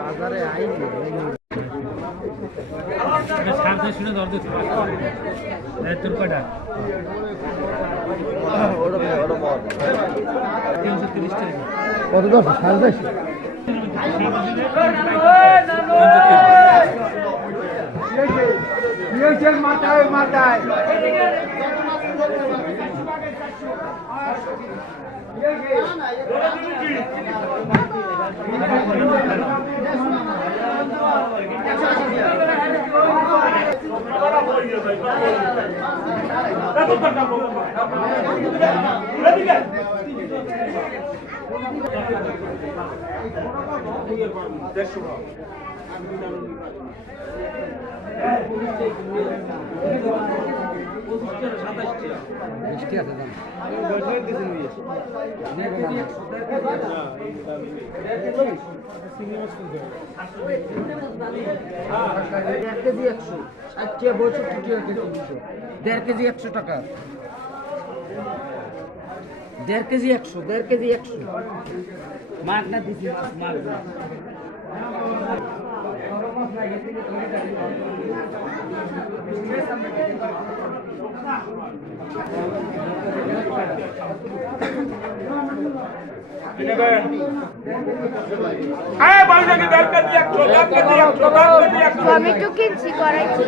বাজারে আইনি সাড়ে শুনে দর দিচ্ছে তোর কয়টা 330 টাকা কত দশ সাড়ে দশ মাথায় মাথায় বৃষ্টি আছে কেজি 100 60 বছর 1.5 কেজি 100 টাকা 1.5 কেজি 100 1.5 কেজি 100 মাগ না দিছি মাগ টমেটো কিনছি করাইছি